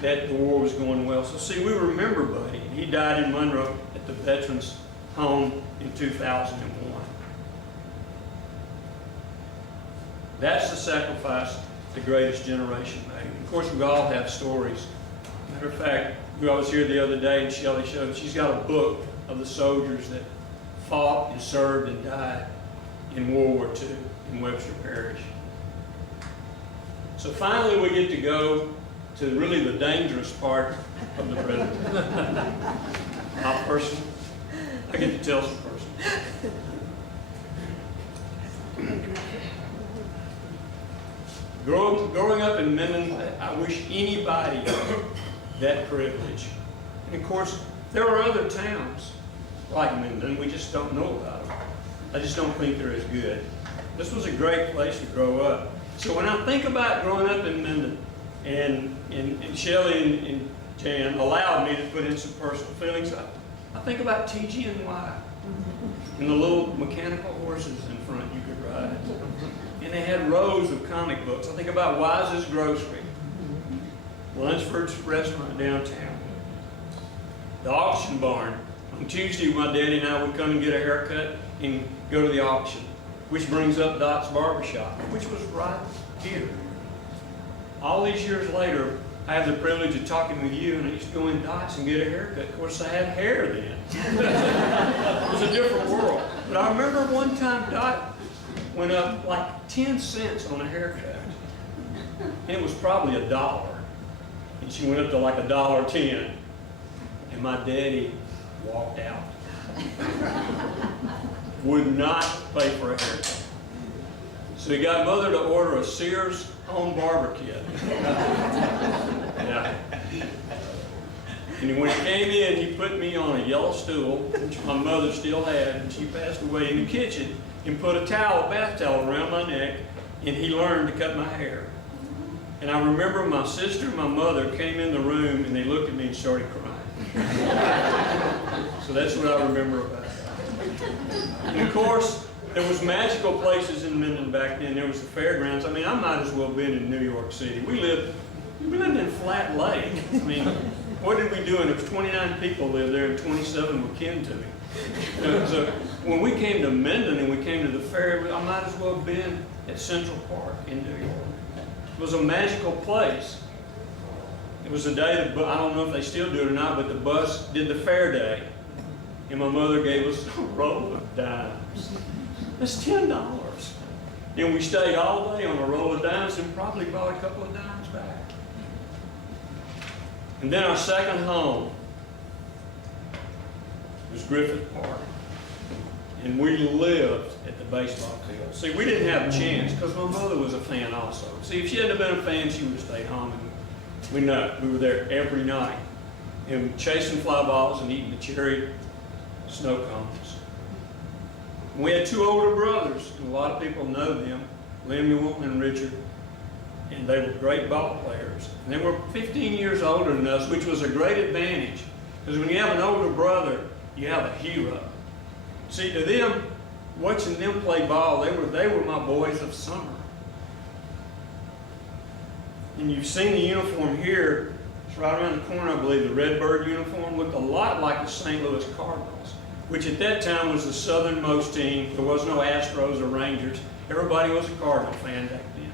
that the war was going well. So see, we remember Buddy. He died in Monroe at the Veterans Home in 2001. That's the sacrifice the greatest generation made. Of course, we all have stories. Matter of fact, I was here the other day and Shelley showed, she's got a book of the soldiers that fought and served and died in World War II in Webster Parish. So finally we get to go to really the dangerous part of the prison. Not personal. I get to tell some personal. Growing up in Minden, I wish anybody that privilege. And of course, there are other towns like Minden, we just don't know about them. I just don't think they're as good. This was a great place to grow up. So when I think about growing up in Minden, and Shelley and Jan allowed me to put in some personal feelings. I think about TG&Y and the little mechanical horses in front you could ride. And they had rows of comic books. I think about Wise's Grocery, Lunsford's Restaurant downtown, the auction barn. On Tuesday, my daddy and I would come and get a haircut and go to the auction, which brings up Dot's Barbershop, which was right here. All these years later, I have the privilege of talking with you, and I used to go in Dot's and get a haircut. Of course, I had hair then. It was a different world. But I remember one time Dot went up like 10 cents on a haircut. And it was probably $1. And she went up to like $1.10. And my daddy walked out. Would not pay for a haircut. So he got Mother to order a Sears home barber kit. Yeah. And when he came in, he put me on a yellow stool, which my mother still had, and she passed away, in the kitchen, and put a towel, bath towel around my neck, and he learned to cut my hair. And I remember my sister and my mother came in the room, and they looked at me and started crying. So that's what I remember about that. And of course, there was magical places in Minden back then. There was the Fairgrounds. I mean, I might as well have been in New York City. We lived in Flat Lake. I mean, what did we do? And there was 29 people lived there, and 27 were kin to me. So when we came to Minden and we came to the fair, I might as well have been at Central Park in New York. It was a magical place. It was the day that, I don't know if they still do it or not, but the bus did the fair day. And my mother gave us a roll of dimes. That's $10. And we stayed all day on a roll of dimes and probably brought a couple of dimes back. And then our second home was Griffith Park. And we lived at the baseball field. See, we didn't have a chance because my mother was a fan also. See, if she hadn't been a fan, she would have stayed home. And we were there every night. And chasing fly balls and eating the cherry snow cones. We had two older brothers, and a lot of people know them, Lemuel and Richard, and they were great ball players. And they were 15 years older than us, which was a great advantage, because when you have an older brother, you have a hero. See, to them, watching them play ball, they were my boys of summer. And you've seen the uniform here. It's right around the corner, I believe. The Redbird uniform looked a lot like the St. Louis Cardinals, which at that time was the southernmost team. There was no Astros or Rangers. Everybody was a Cardinal fan back then.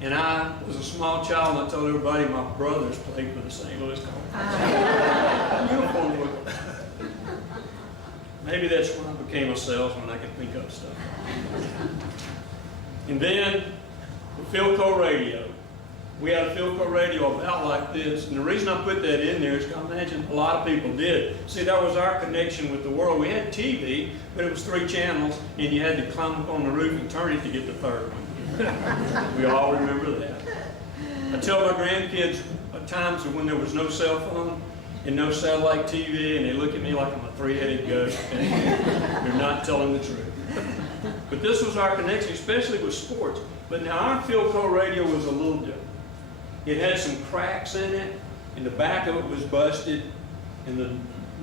And I was a small child, and I told everybody my brothers played for the St. Louis Cardinals. Uniform looked. Maybe that's when I became a salesman. I could think up stuff. And then the Philco radio. We had a Philco radio about like this, and the reason I put that in there is because I imagine a lot of people did. See, that was our connection with the world. We had TV, but it was 3 channels, and you had to climb up on the roof and turn it to get the third one. We all remember that. I tell my grandkids at times when there was no cell phone and no satellite TV, and they look at me like I'm a 3-headed ghost. They're not telling the truth. But this was our connection, especially with sports. But now our Philco radio was a little different. It had some cracks in it, and the back of it was busted, and the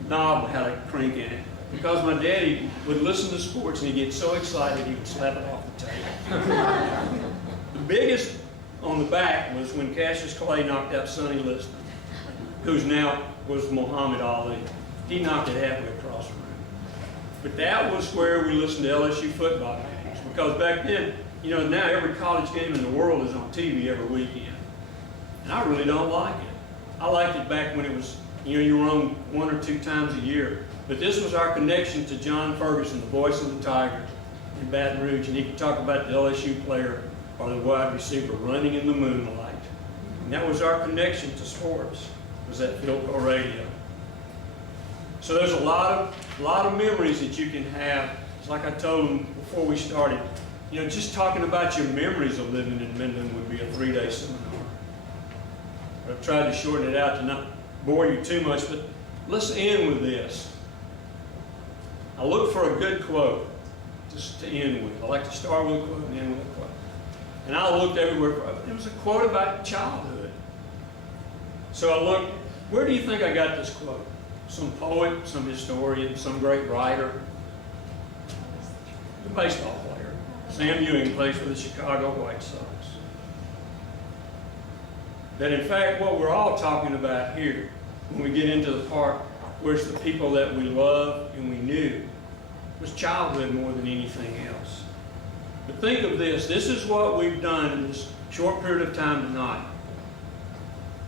knob had a crank in it. Because my daddy would listen to sports, and he'd get so excited he would slap it off the tape. The biggest on the back was when Cassius Clay knocked out Sonny Liston, who's now was Muhammad Ali. He knocked it halfway across the room. But that was where we listened to LSU football games. Because back then, you know, now every college game in the world is on TV every weekend. And I really don't like it. I liked it back when it was, you know, you were on 1 or 2 times a year. But this was our connection to John Ferguson, the voice of the Tigers in Baton Rouge. And he could talk about the LSU player or the wide receiver running in the moonlight. And that was our connection to sports, was that Philco radio. So there's a lot of memories that you can have. It's like I told them before we started. You know, just talking about your memories of living in Minden would be a 3-day seminar. But I've tried to shorten it out to not bore you too much, but let's end with this. I look for a good quote just to end with. I like to start with a quote and end with a quote. And I looked everywhere. It was a quote about childhood. So I looked Where do you think I got this quote? Some poet, some historian, some great writer? The baseball player. Sam Ewing plays for the Chicago White Sox. That in fact, what we're all talking about here, when we get into the park, where it's the people that we love and we knew, was childhood more than anything else. But think of this. This is what we've done in this short period of time tonight.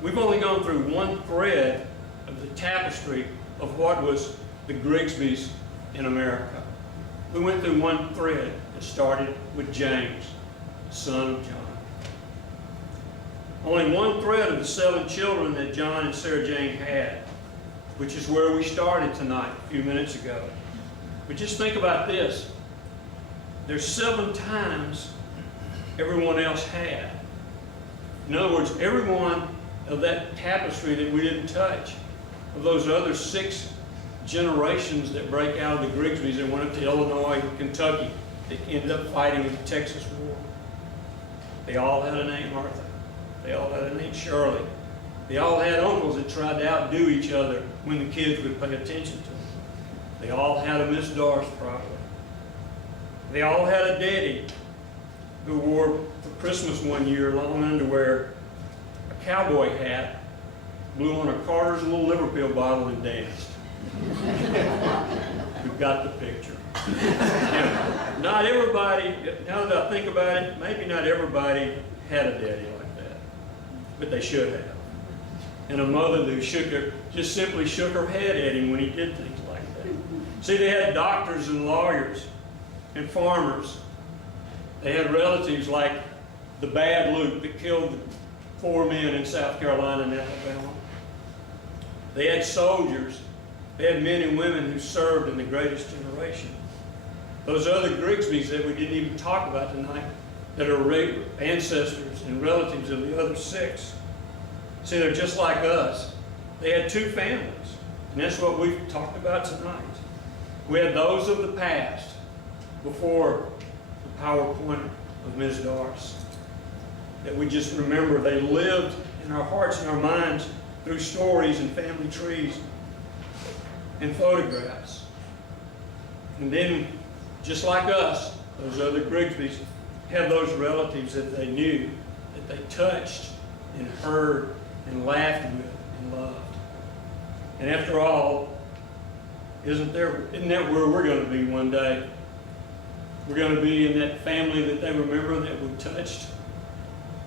We've only gone through one thread of the tapestry of what was the Grigsbys in America. We went through one thread that started with James, son of John. Only one thread of the 7 children that John and Sarah Jane had, which is where we started tonight a few minutes ago. But just think about this. There's 7 times everyone else had. In other words, everyone of that tapestry that we didn't touch, of those other 6 generations that break out of the Grigsbys and went up to Illinois and Kentucky, that ended up fighting in the Texas War. They all had a name, Martha. They all had a name, Shirley. They all had uncles that tried to outdo each other when the kids would pay attention to them. They all had a Miss Doris, probably. They all had a daddy who wore for Christmas one year long underwear, a cowboy hat, blew on a Carter's little liver pill bottle and danced. We've got the picture. Now, not everybody, now that I think about it, maybe not everybody had a daddy like that, but they should have. And a mother who just simply shook her head at him when he did things like that. See, they had doctors and lawyers and farmers. They had relatives like the bad Luke that killed 4 men in South Carolina and Alabama. They had soldiers. They had men and women who served in the greatest generation. Those other Grigsbys that we didn't even talk about tonight, that are ancestors and relatives of the other 6. See, they're just like us. They had 2 families, and that's what we've talked about tonight. We had those of the past before the PowerPoint of Ms. Doris, that we just remember. They lived in our hearts and our minds through stories and family trees and photographs. And then, just like us, those other Grigsbys have those relatives that they knew, that they touched and heard and laughed with and loved. And after all, isn't that where we're going to be one day? We're going to be in that family that they remember, that we touched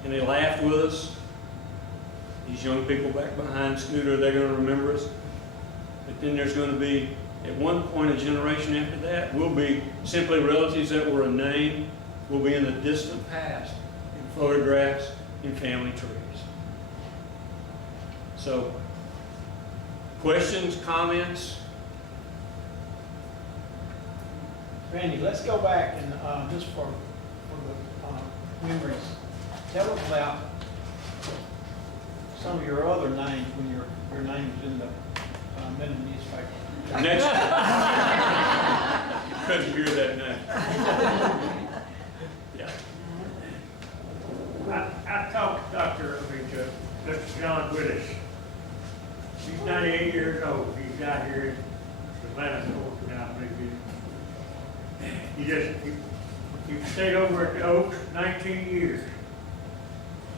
and they laughed with us. These young people back behind Scooter, they're going to remember us. But then there's going to be, at one point, a generation after that, we'll be simply relatives that were a name. We'll be in the distant past, in photographs, in family trees. So, questions, comments? Randy, let's go back and just for the memories, tell us about some of your other names when your name was in the Minden newspaper. Next. Couldn't hear that name. Yeah. I talked to Mr. John Willis. He's 98 years old. He's out here in Atlanta working out maybe. He stayed over at the Oaks 19 years.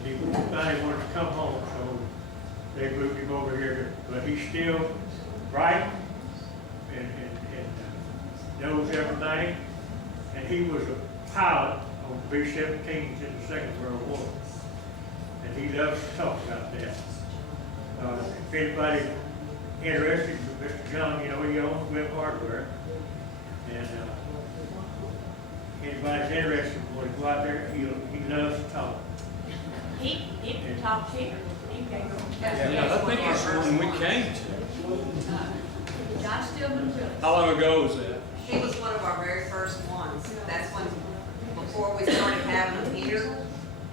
He finally wanted to come home, so they moved him over here. But he's still bright and knows everything. And he was a pilot on B-17s in the Second World War. And he loves to talk about that. If anybody interested, Mr. John, he owns Web Hardware. And anybody's interested, boy, go out there, he loves to talk. He can talk here. He can go. Yeah, I think that's when we came to. John Stillman Willis. How long ago was that? He was one of our very first ones. That's when, before we started having them here,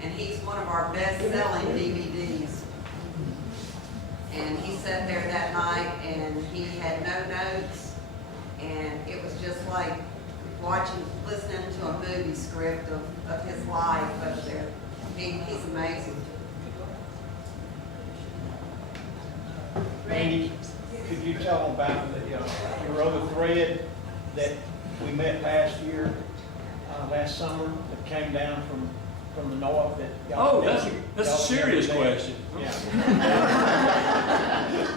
and he's one of our best-selling DVDs. And he sat there that night, and he had no notes, and it was just like listening to a movie script of his life up there. He's amazing. Randy, could you tell them about your other thread that we met last year, last summer, that came down from the north that y'all? Oh, that's a serious question. Yeah.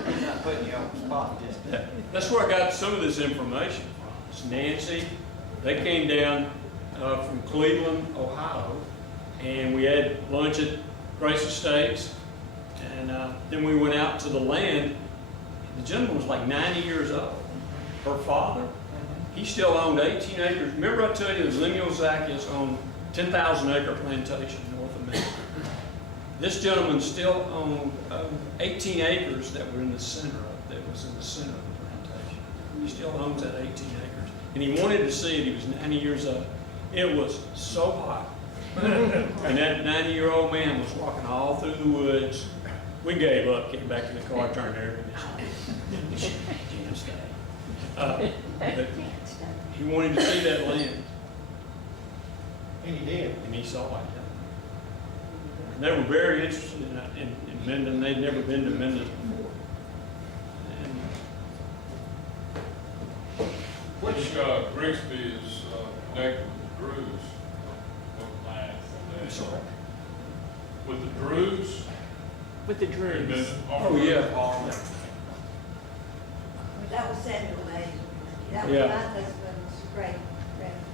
He's not putting you on the spot, just. That's where I got some of this information from. It's Nancy. They came down from Cleveland, Ohio, and we had lunch at Grace Estates, and then we went out to the land. The gentleman was like 90 years old. Her father, he still owned 18 acres. Remember I told you that Lemuel Zacchaeus owned 10,000-acre plantation north of Minden. This gentleman still owned 18 acres that were in the center of the plantation. He still owns that 18 acres. And he wanted to see it. He was 90 years old. It was so hot. And that 90-year-old man was walking all through the woods. We gave up, came back to the car, turned the air conditioning. Can't stay. But he wanted to see that land. And he did. And he saw it. And they were very interested in Minden. They'd never been to Minden before. And Which Grigsby is connected with the Drews? I'm sorry. With the Drews? With the Drews. Oh, yeah. That was Samuel May. That was Yeah. my husband's great grandfather.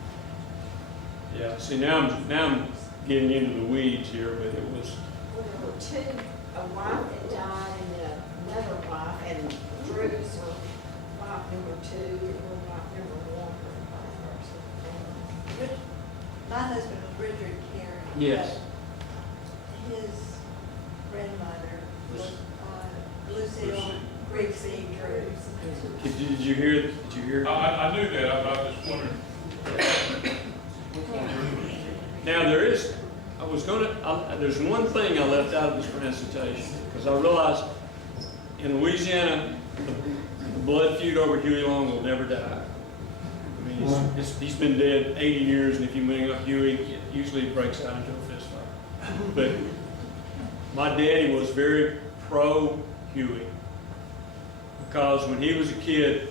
Yeah. See, now I'm getting into the weeds here, but it was. Well, there were two, a wife that died and then another wife, and Drews were wife number 2 and wife number 1 or vice versa. My husband was Richard Carey. Yes. but His grandmother was Lucille Grigsby Drews. Did you hear? I knew that, I just wondered. Now there's one thing I left out of this presentation, because I realized in Louisiana, the blood feud over Huey Long will never die. I mean, he's been dead 80 years, and if you bring up Huey, usually it breaks out into a fist fight. But my daddy was very pro-Huey, because when he was a kid,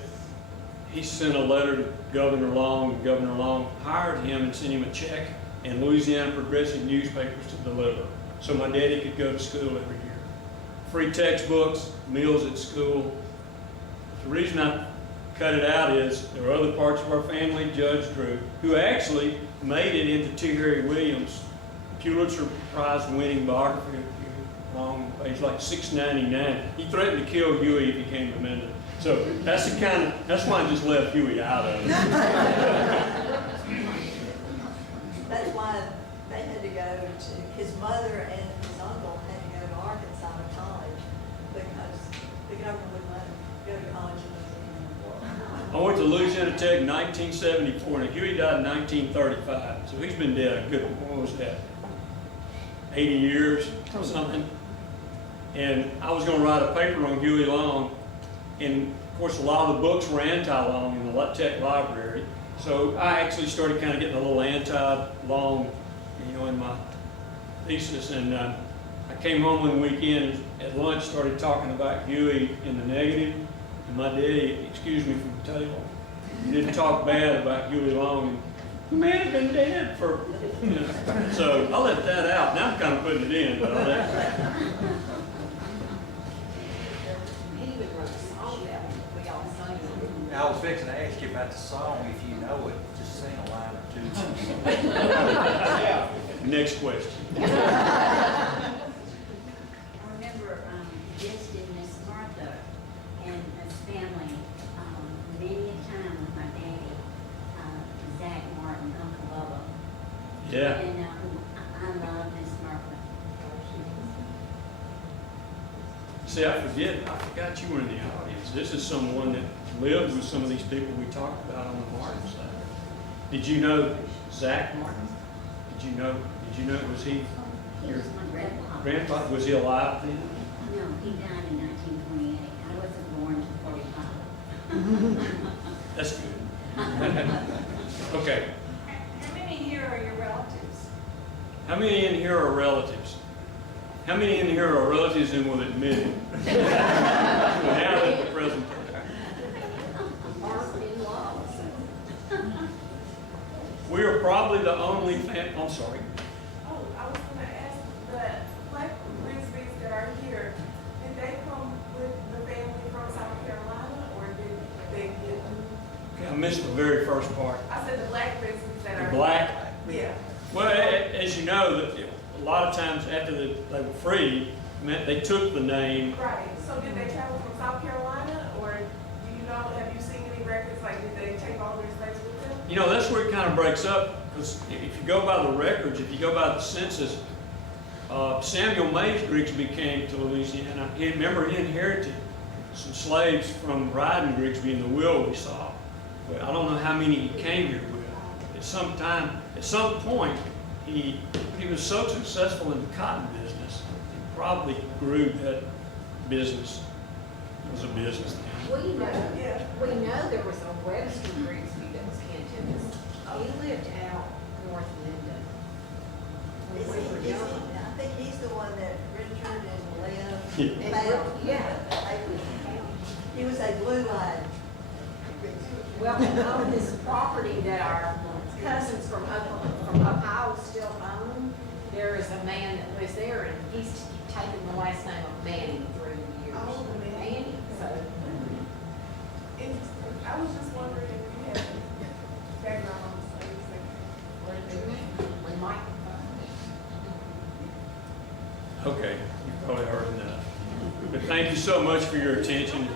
he sent a letter to Governor Long, and Governor Long hired him and sent him a check and Louisiana Progressive newspapers to deliver, so my daddy could go to school every year. Free textbooks, meals at school. The reason I cut it out is there were other parts of our family, Judge Drew, who actually made it into T. Harry Williams' Pulitzer Prize winning biography of Huey Long, page like 699. He threatened to kill Huey if he came to Minden. So that's why I just left Huey out of it. That's why they had to go to, his mother and his uncle had to go to Arkansas to college because the government wouldn't let them go to college in Louisiana. I went to Louisiana Tech in 1974, and Huey died in 1935. So he's been dead a good, what was that, 80 years or something. And I was going to write a paper on Huey Long, and of course a lot of the books were anti-Long in the Tech library. So I actually started kind of getting a little anti-Long, in my thesis. And I came home one weekend at lunch, started talking about Huey in the negative, and my daddy excused me from the table. He didn't talk bad about Huey Long, and the man had been dead for, So I left that out. Now I'm kind of putting it in, but I left that. He would run a song that we all sang. I was fixing to ask you about the song, if you know it, just sing a line or two. Yeah. Next question. I remember visiting Miss Martha and his family many a time with my daddy, Zach Martin, Uncle Bubba. Yeah. And I love Miss Martha. See, I forgot you were in the audience. This is someone that lived with some of these people we talked about on the Martin side. Did you know Zach Martin? Did you know, was he He your was my grandfather. grandfather? Was he alive then? No, he died in 1928. I wasn't born until 45. That's good. Okay. How many here are your relatives? How many in here are relatives? How many in here are relatives and will admit it? Now at the present time. Or in laws. We are probably the only I'm sorry. Oh, I was gonna ask, the Black Grigsbys that are here, did they come with the family from South Carolina, or did they get? Okay, I missed the very first part. I said the Black Grigsbys that The are. black. Yeah. Well, as you know, that a lot of times after they were freed, meant they took the name. Right, so did they travel from South Carolina, or do you know, have you seen any records, like, did they take all their slaves with them? You know, that's where it kind of breaks up, because if you go by the records, if you go by the census, Samuel May Grigsby came to Louisiana. He inherited some slaves from Riding Grigsby in the will we saw. But I don't know how many he came here with. At some point, he was so successful in the cotton business, he probably grew that business. It was a business then. We know, Yeah. we know there was a Webster Grigsby that was Cantonese. He lived out north Minden. Is When we were he, young. I think he's the one that Richard and Yeah. Liv And found. yeah. He was a blue-eyed. Well, on this property that our cousins from Ohio still own, there is a man that lives there, and he's taken the last name of Manning through the years. Oh, Manning. Manning, so. And I was just wondering if you had background on the slaves, like, or We might. Okay, you've probably heard enough. But thank you so much for your attention.